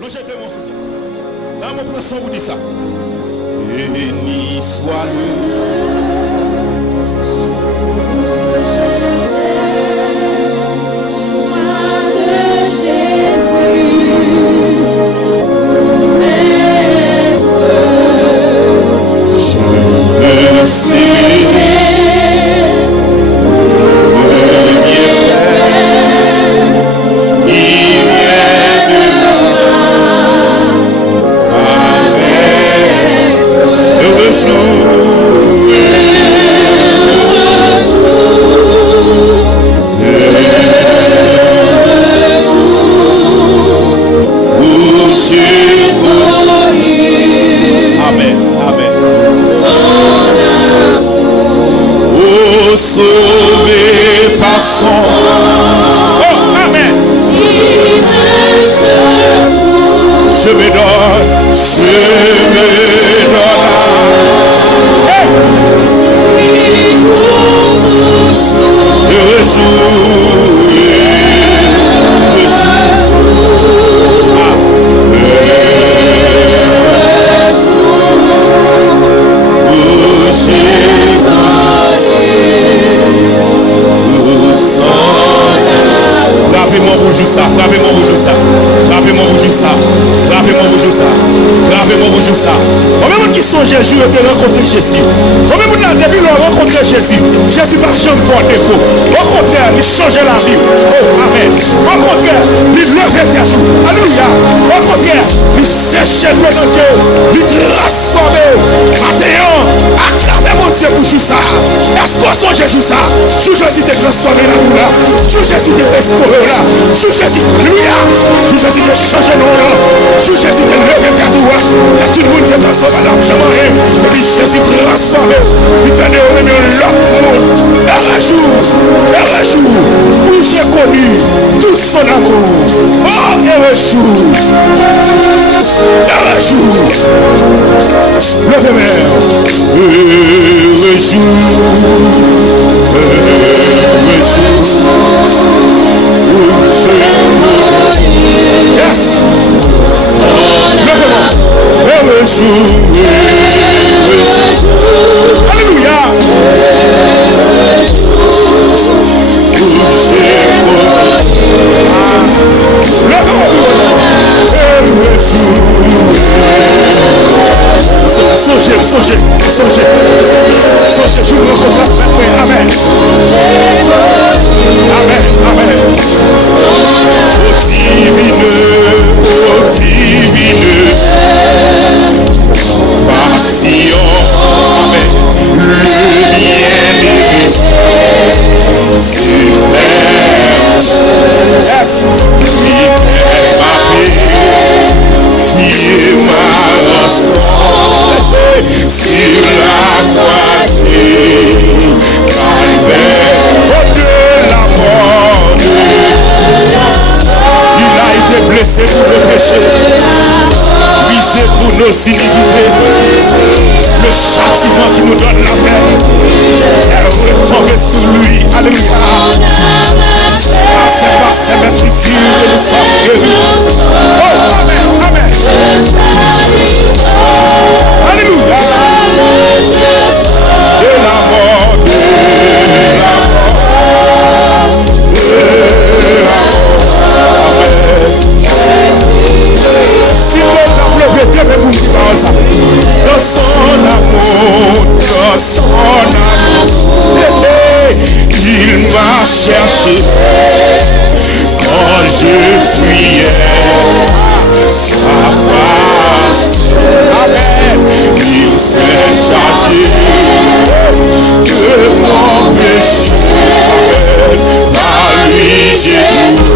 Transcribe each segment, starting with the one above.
Logez devant ce soir. Dans mon son, vous dit ça. Béni soit sauvé par son. Oh, amen. Je me donne, Gravez-moi vous jouez ça, gravez-moi vous jouez ça, gravez-moi vous jouez ça, gravez-moi vous jouez ça, gravez-moi vous jouez ça. Combien de monde qui sont Jésus et de rencontrer Jésus? Combien de monde là depuis leur rencontrer Jésus? Jésus pas jamais fort défaut. Au contraire, il changeait la vie. Oh amen. Au contraire, il levait tes jours. Alléluia. Au contraire, il séchait le Dieu, il transformait. Matéon, acclamez mon Dieu pour jouer ça. Est-ce qu'on songe Jésus ça? Sous Jésus te transformer la douleur. Sous Jésus te restaurer là. Sous Jésus, alléluia. Sous Jésus te changer le nom. Sous Jésus te lever tes doigts. Et tout le monde te transforme à l'argent. Et puis Jésus te transforme. Il te donne le monde. Heureux jour où j'ai connu tout son amour. Oh, heureux jour. Heureux jour. Levez-moi. Heureux jour. Heureux jour. Yes. Levez-moi. Heureux jour. Alléluia. Songez, je me rencontre. Amen. Amen, amen. Ô divine passion, amen. Le bien-aimé, super. Yes. Il est ma paix, il est ma rançon. Sur la croix Calvaire, de la mort, il a été blessé pour le péché, brisé pour nos iniquités. Le châtiment qui nous donne la paix est retombé sur lui. Alléluia. C'est par ses maîtrisures que nous sommes guéris. Oh, amen, amen. Alléluia. De la mort, si l'homme a pleuré, demain vous parlez ça. Dans son amour, il m'a cherché quand je fuyais sa face. Amen. Il s'est chargé de mon péché. Par lui j'ai tout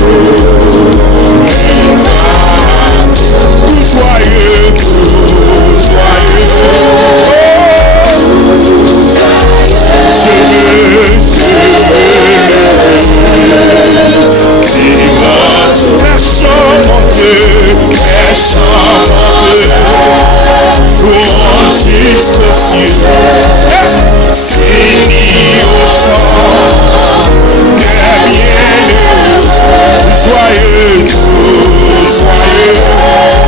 joyeux, tout joyeux. Joyeux, joyeux.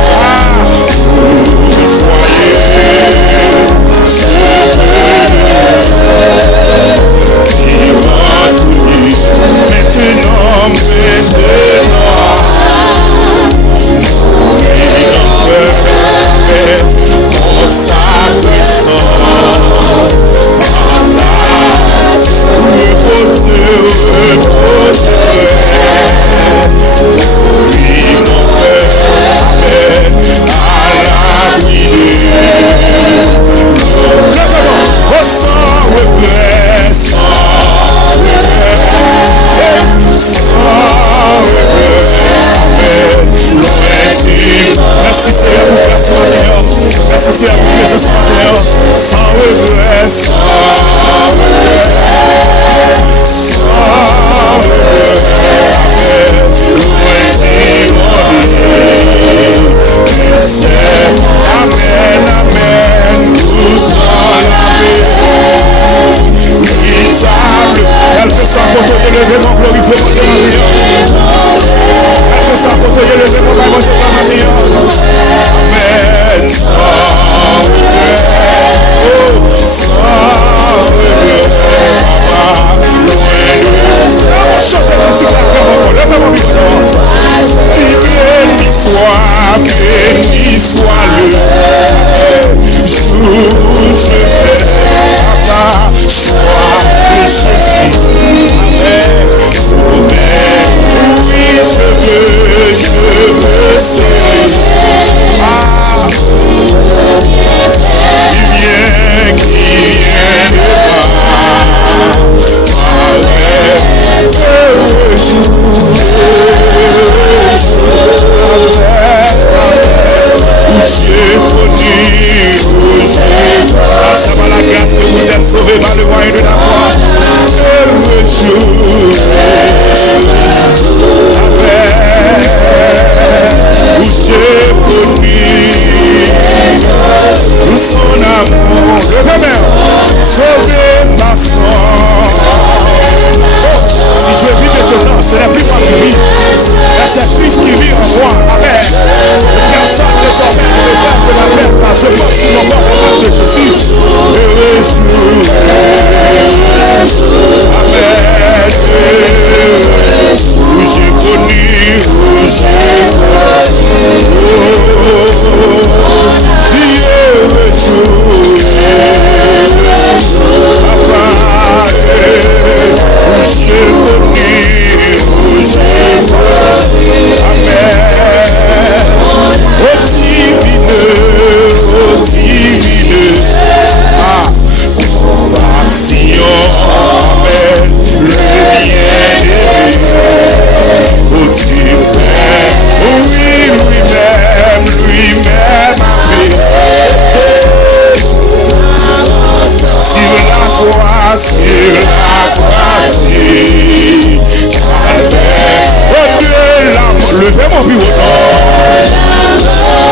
mon plus haut nom.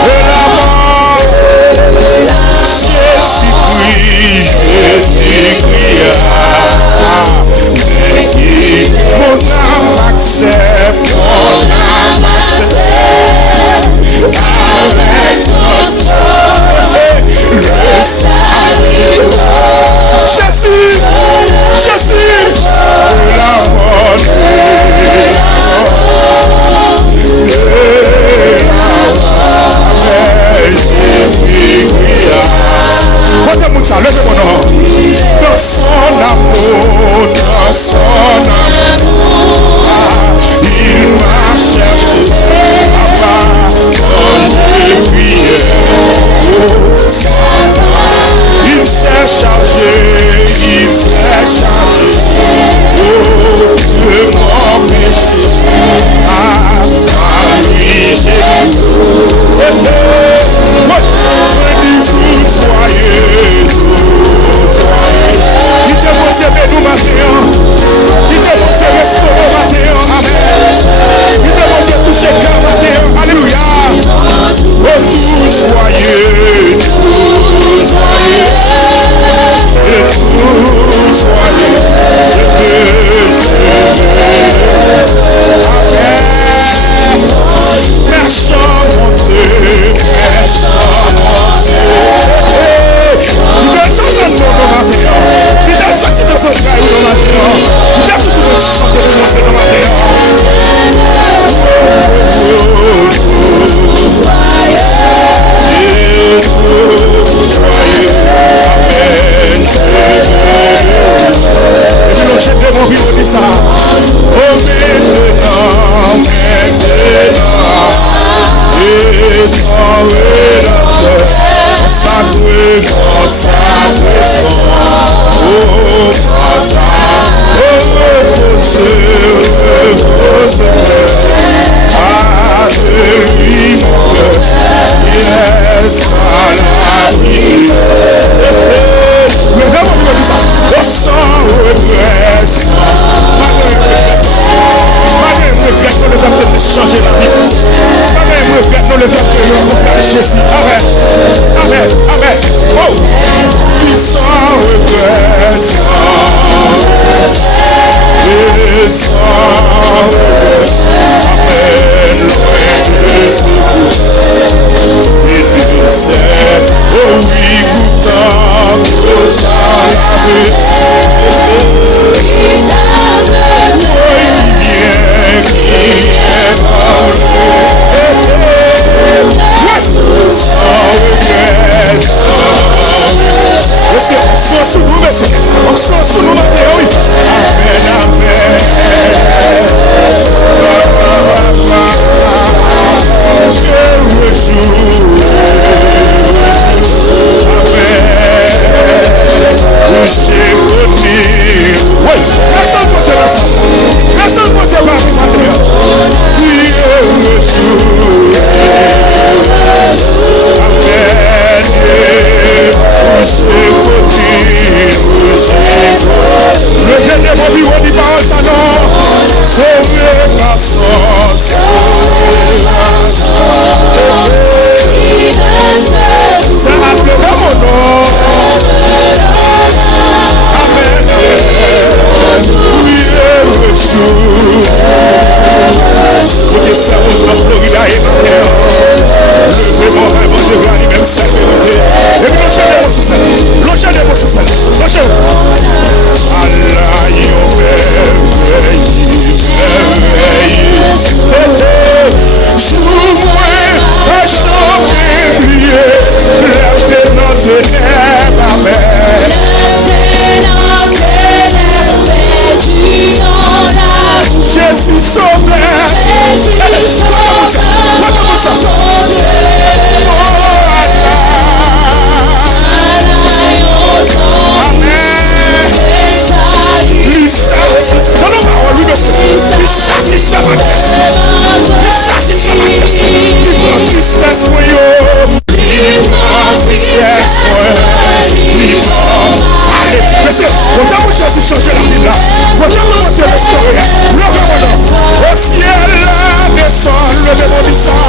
De la mort. Jésus-Christ, mais qui mon âme accepte, avec le salut. Jésus, la mort levez mon nom. Dans son amour, il m'a cherché quand j'ai prié. Il s'est chargé de mon péché. Lui j'ai il te motive nous matin. Il te motive restaurer matin. Amen. Il te motive toucher cœur matin. Alléluia. Oh, tout joyeux. Et tout joyeux. Mes chants montés. Amen. Because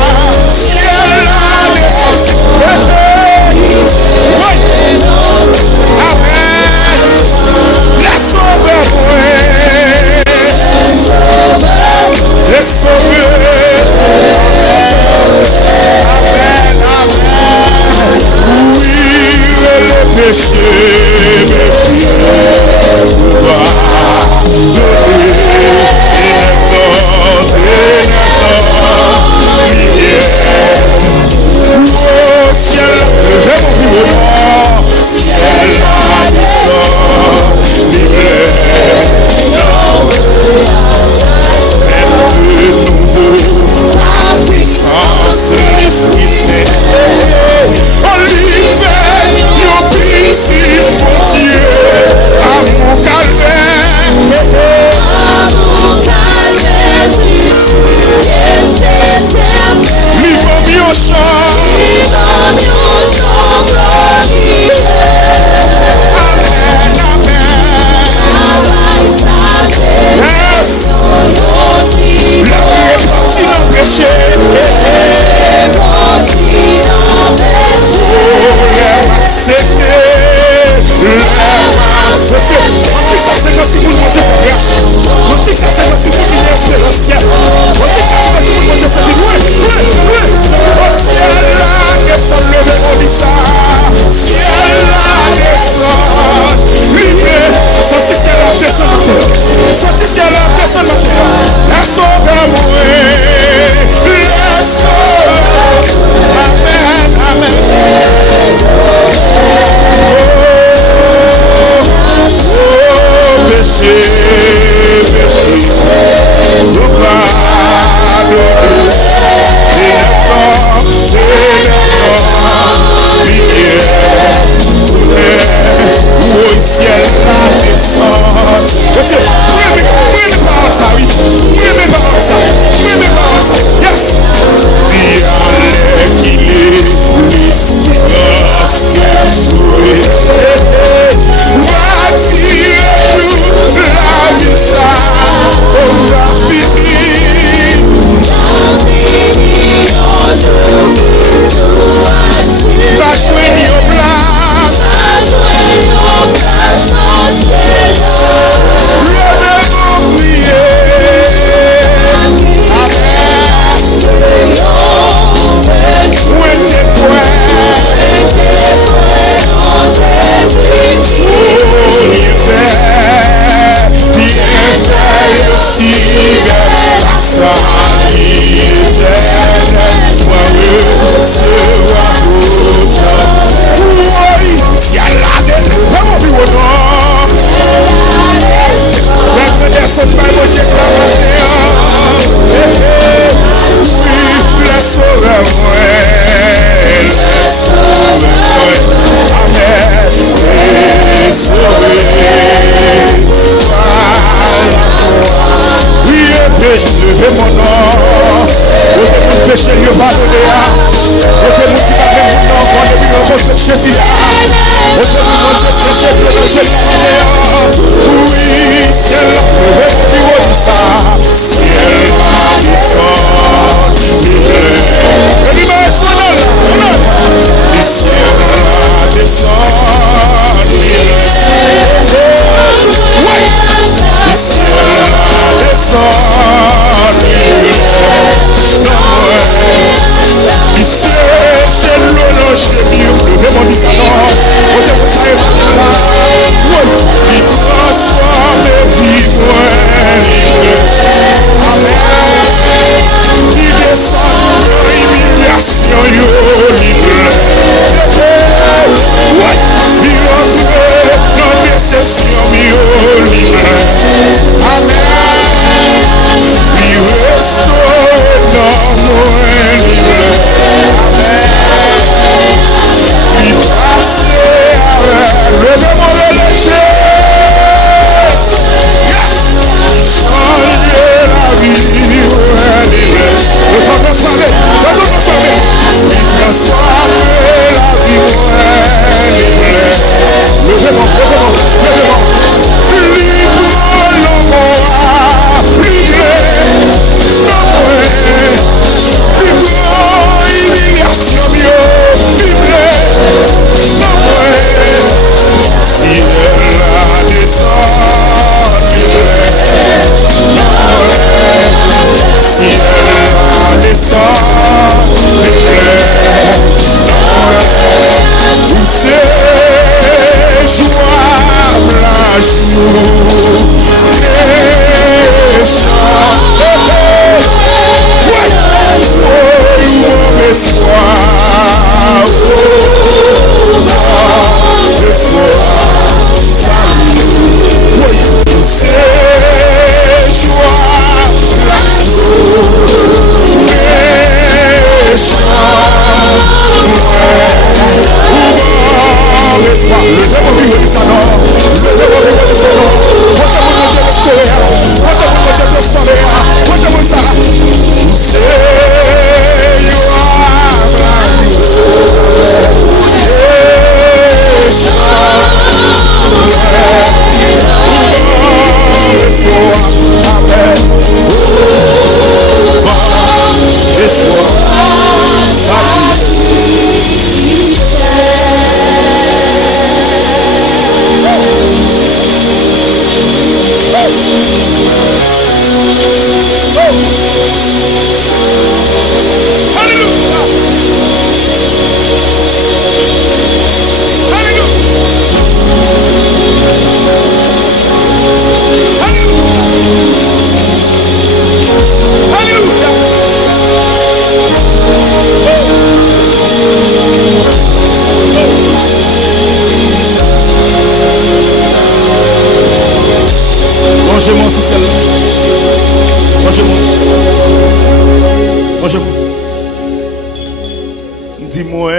Dis-moi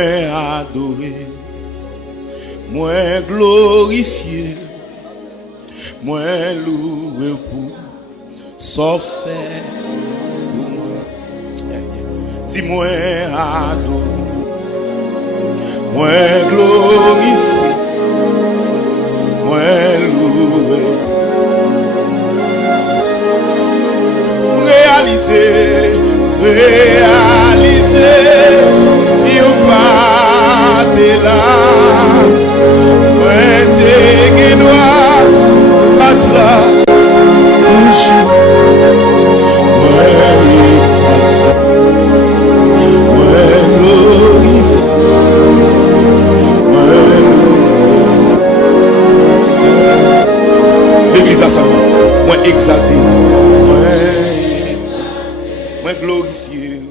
adorer, moi glorifier, moi louer pour ça faire. Dis-moi adorer, moi glorifier, moi louer. Réaliser, si ou pas t'es là, moi t'es droit, battre là, toujours, moi exalté, moi glorifié, moi loué. L'église a sa main, moi exalté, moi glorifié,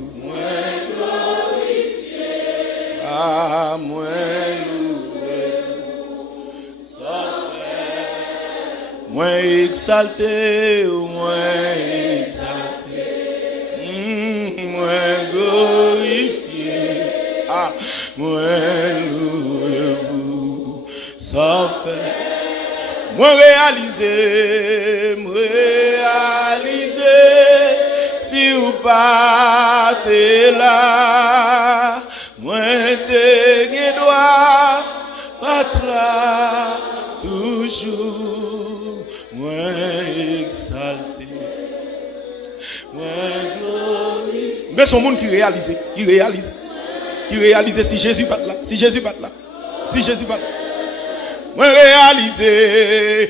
moi loué, moi exalté, moi glorifié, moi loué, ça fait, moi réaliser, si ou pas t'es là, moi t'es droit, battre là, toujours, moi exalté, moi glorifié. Mais son monde qui réalise, si Jésus bat là, si Jésus bat là. Moi réaliser,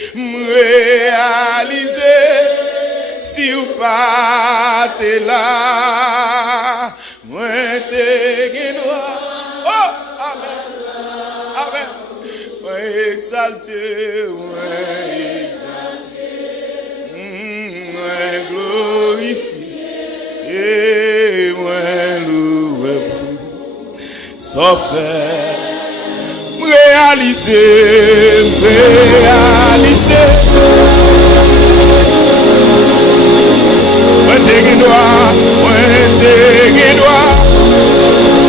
si ou pas t'es là, moi t'es droit. Oh, amen. Moi exalté, moi glorifié, et moi loué, sauf réaliser. Moi t'es droit,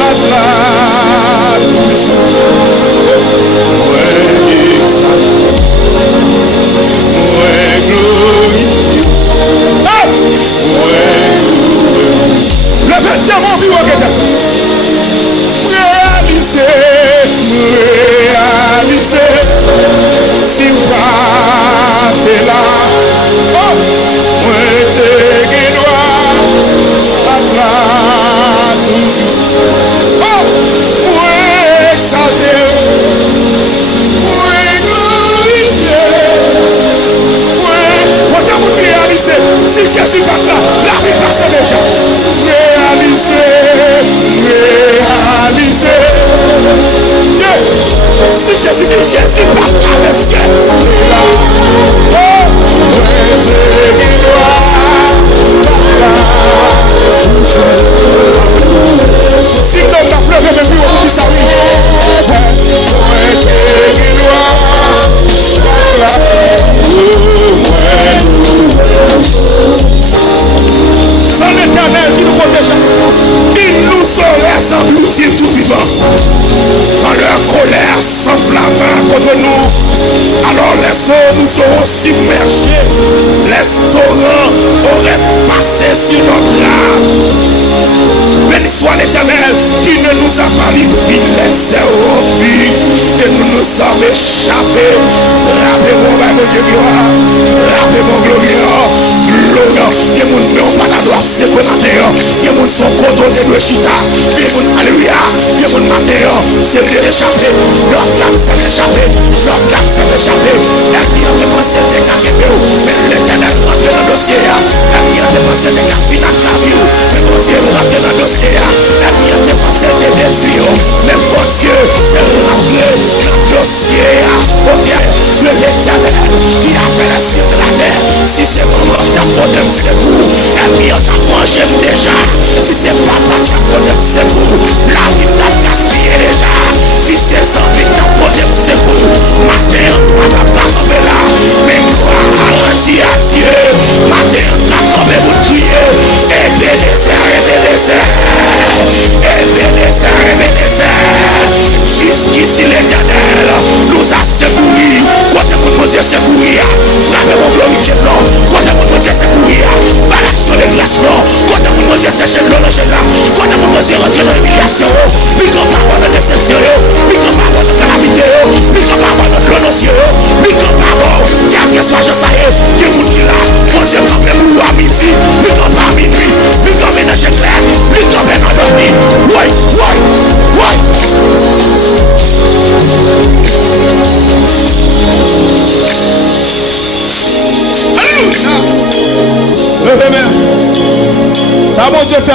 atla, moi exalté, moi glorifié, moi loué. Le fait de mon vie, réaliser, si vous partez là, oh, moi t'es droit, atla, oh, moi exalté, moi glorifié, moi vous réaliser, si Jésus passe là, la vie passe déjà. Réaliser. Si Jésus passe là, le ciel. Si l'homme n'a pleuré, même lui, on dit ça, oui. Sans l'Éternel qui nous protège, il nous saurait sans l'outil tout vivant. Quand leur colère s'enflamme contre nous, alors les eaux nous seront submergées, les torrents auraient passé sur notre âme. Béni soit l'Éternel qui ne nous a pas livrés les séropies et nous nous sommes échappés. Rappelez-moi, mon Dieu, gloire. Rappelez-moi, glorieux. L'honneur, il y a mon nom, pas la gloire, c'est quoi matin. Il y a mon son contrôle de l'Echita. Il y a mon alléluia. Il y a mon matin, c'est bien échappé. Notre gamme s'est échappé. Notre gamme s'est échappé. La vie a dépensé des cafés. Mais l'Éternel rentre dans le dossier. La vie a dépensé des cafés dans la vie. Mais mon Dieu rentre dans le dossier. La vie a dépensé des détruits. Mais mon Dieu rentre dans le dossier. Le l'Éternel qui a fait la suite de la terre. Si c'est maman qui a donné mon secours, la vie a mangé déjà. Si c'est papa qui a donné mon secours, la vie t'a gaspillé déjà. Si c'est amis qui a donné mon secours, matin on va pas tomber là. Mais gloire à Dieu. Matin on va tomber pour crier. Et des déserts.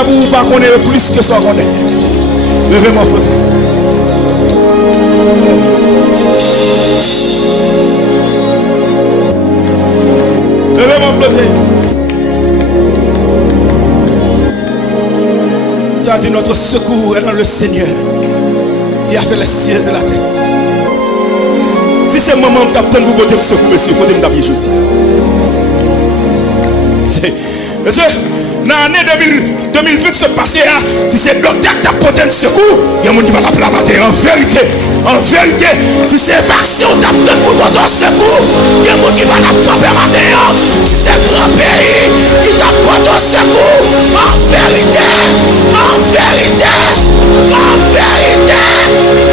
faire pour pas qu'on ait plus que ça qu'on est. Levez-moi flotter. Levez-moi flotter. Tu as dit notre secours est dans le Seigneur qui a fait les cieux et la terre. Si c'est maman qui t'attend pour côté de secours, monsieur, côté de m'appuyer juste. Monsieur, dans l'année 2020 qui se passait, si c'est le docteur qui t'a porté de secours, il y a un monde qui va l'appeler en vérité. En vérité, si c'est vaccin qui t'a pour ton secours, il y a un monde qui va l'appeler matin. Si c'est le grand pays qui t'a porté ton secours, en vérité, en vérité, en vérité,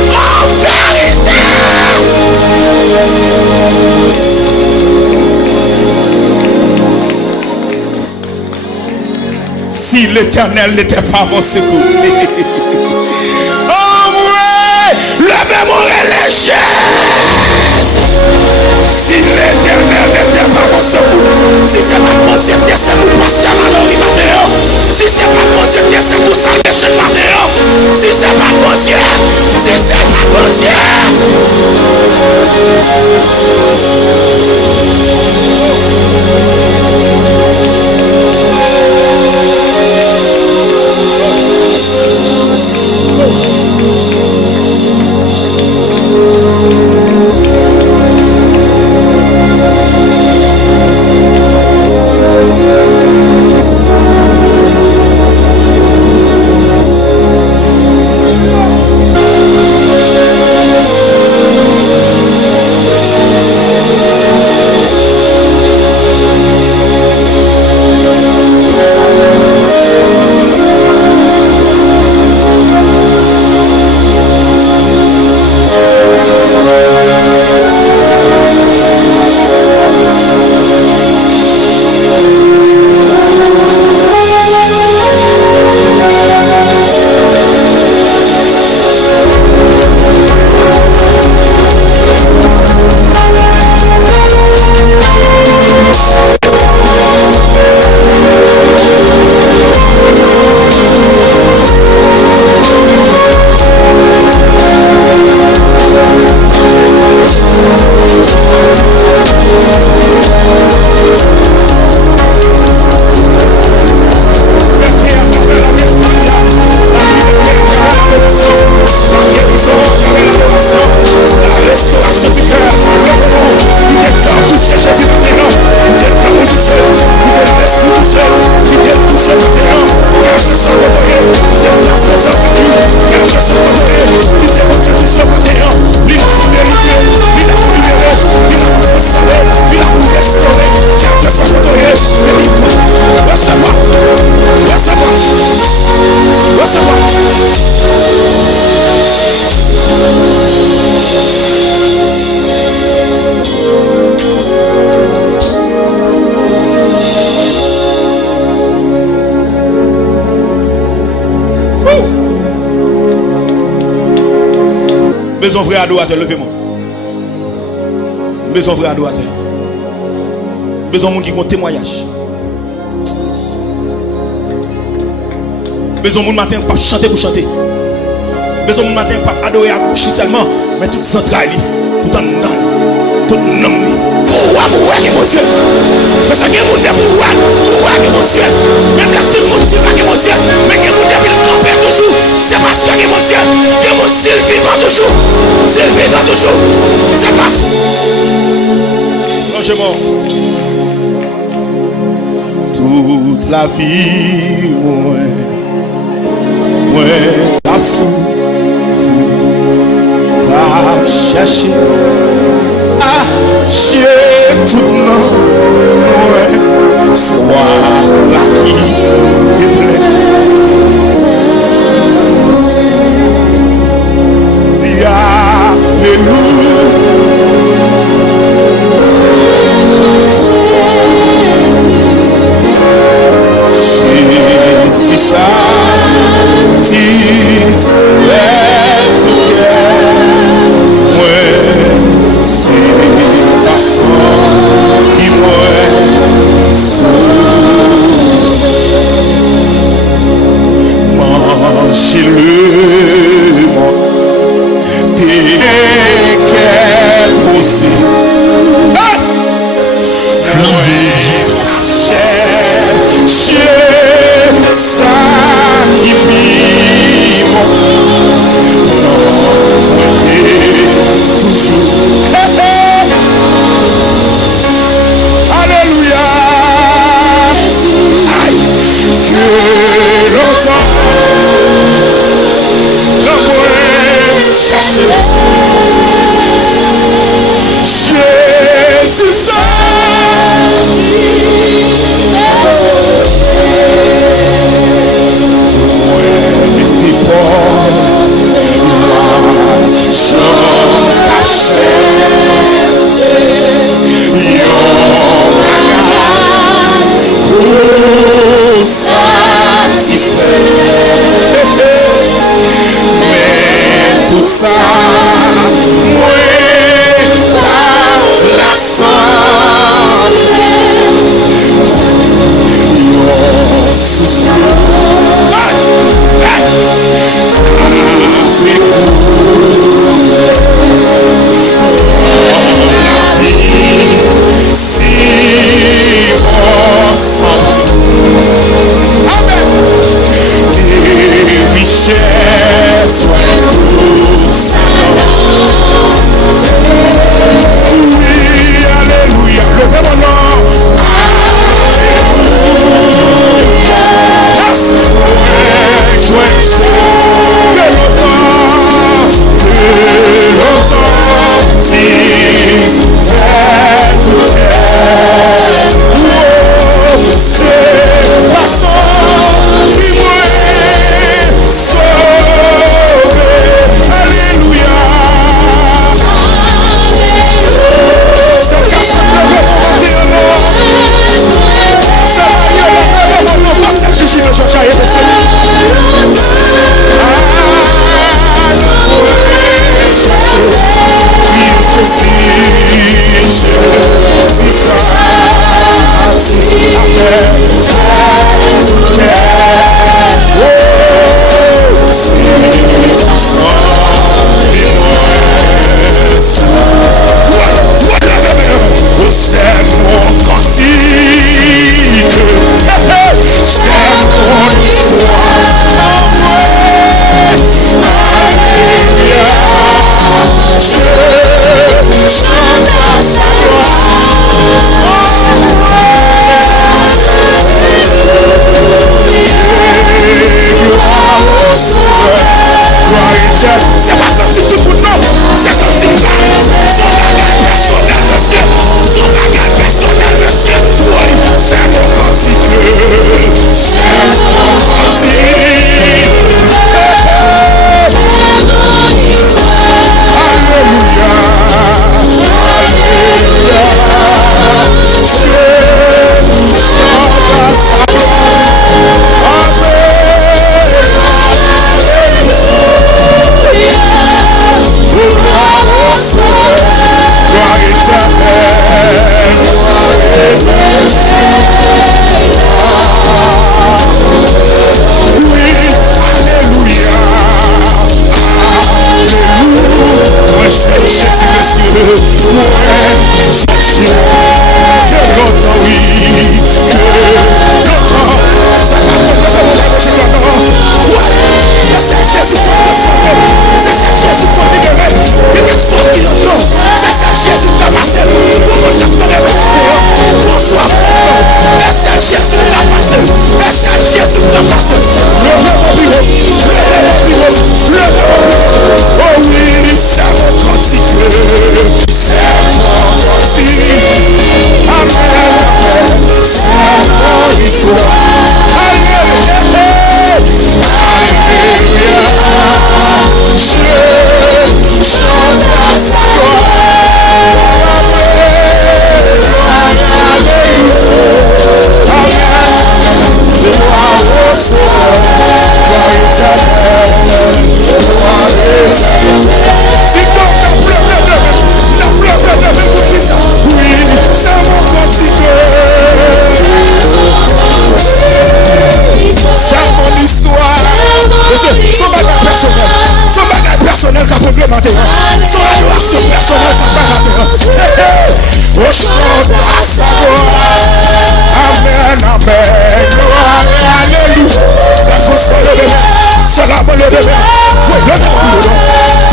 en vérité. Si l'Éternel n'était pas mon secours. Oh ouais, levez-moi les chaises. Si l'Éternel n'était pas mon secours. Si c'est pas mon Dieu qui est secours, pasteur Mallory Matéo. Si c'est pas mon Dieu qui est secours, Salvation Matéo. Si c'est pas mon Dieu. Si c'est pas mon Dieu. Besoin vrai adorateur, levez-moi. Besoin vrai adorateur. Besoin de monde qui ont témoignage. Besoin de monde matin pas chanter pour chanter. Besoin de monde matin pas adorer à bouche seulement, mais tout central, tout en dedans, tout nom. Pourquoi mon Dieu? Parce que mon Dieu pourquoi mon Dieu? Même là tout le monde dit pas que mon Dieu, mais que mon Dieu il campe toujours. C'est parce que mon Dieu, que mon Dieu vivant toujours. C'est vivant toujours. C'est parce logement. Toute la vie, moi, t'as souffert, t'as cherché. J'ai tout non, ouais, sois là qui te plaît. Dis alléluia. Jésus, ça, si, lève tout cœur, ouais. j'ai le monde. T'es qu'elle posée. matin. Son adoration personnelle ta matin. Oh, chante à sa voix. Amen, amen. Gloire et alléluia. C'est François le bébé. C'est la bonne le bébé. Oui, le bébé.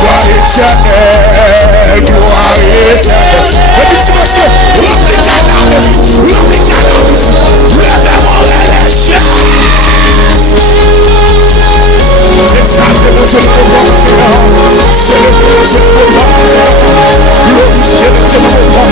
Gloire éternelle. Gloire éternelle. Et puis, c'est parce que remplis ta âme. Remplis ta âme. Levez-moi les cieux. Exaltez notre pouvoir. Célébrez notre pouvoir. Glorifiez notre pouvoir.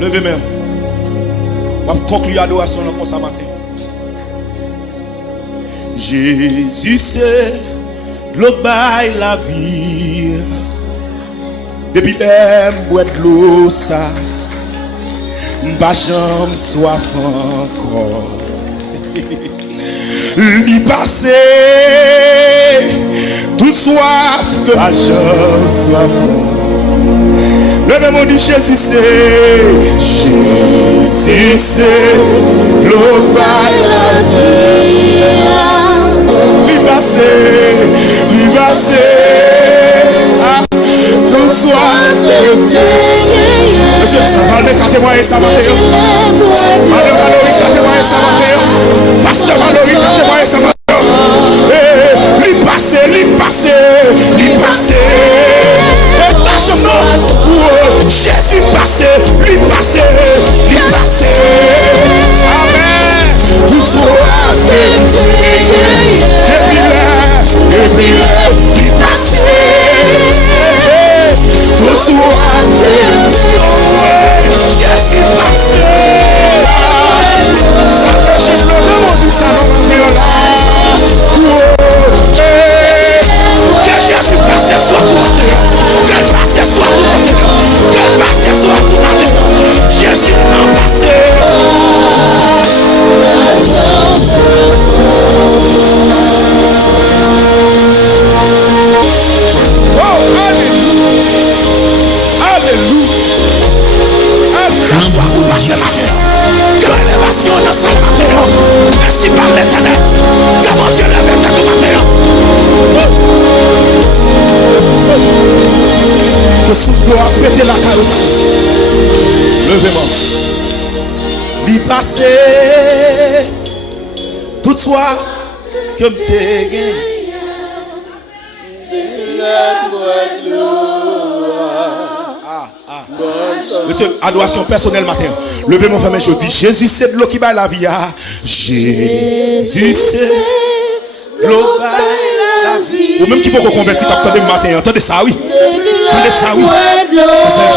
Levez main. On va conclure l'adoration dans ce matin. Jésus c'est global la vie. Depuis l'aime boire de l'eau ça. M'pas jamais soif encore. Lui passer toute soif que pas jamais soif. Le nom de Jésus c'est global la vie. Lui passer toute soif. Monsieur, ça va le témoigner ça matin. Madame Valorie, ça témoigner ça matin. Pasteur Valorie, ça témoigner ça matin. Lui passer. Jésus passé, lui passé. Amen. Tout soit et puis lui passé. Tout soit Jésus passé. Ça me cherche le monde, ça va là. Que Jésus passé soit pour que passé soit pour que passé soit pour Jésus n'a passé. Oh, alléluia. Soit pour passer matin. Que l'élévation de ce matin. Merci par l'éternel. Que mon Dieu lève ta matin. Le souffle doit péter la carotte. Levez-moi. Lui passer toute soir que m'te gagné. Le bois de l'eau. Monsieur, adoration personnelle matin. Levez mon frère, je dis Jésus c'est de l'eau qui bat la vie. Jésus c'est de l'eau qui bat la vie. Ou même qui peut convertir, attendez matin. Entendez ça, oui. Entendez ça, oui.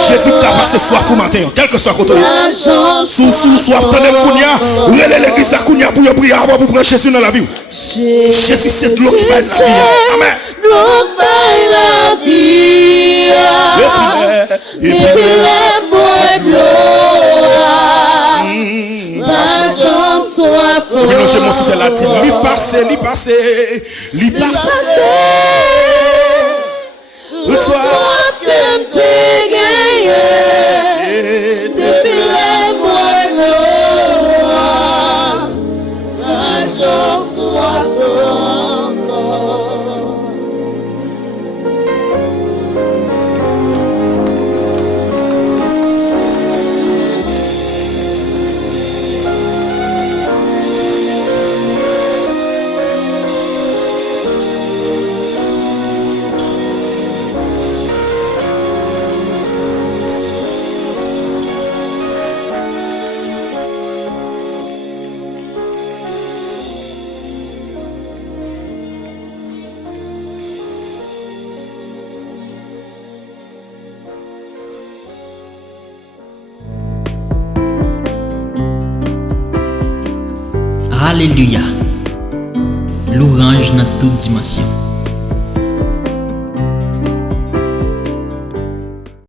Jésus qui a passé soif au matin. Quel que soit côté. Sous soif, attendez Kounia. Relais l'église à Kounia pour prier avant pour prendre Jésus dans la vie. Jésus c'est de l'eau qui bat la vie. Amen. L'eau qui bat la vie. Et puis les mots de l'eau. Ma chance soit forte. Oui, non, j'ai mon c'est la dit. Li passé. Le soif que m't'ai gagné. Depuis les mots de l'eau. Ma chance soit forte encore. Alléluia. L'orange dans toute dimension.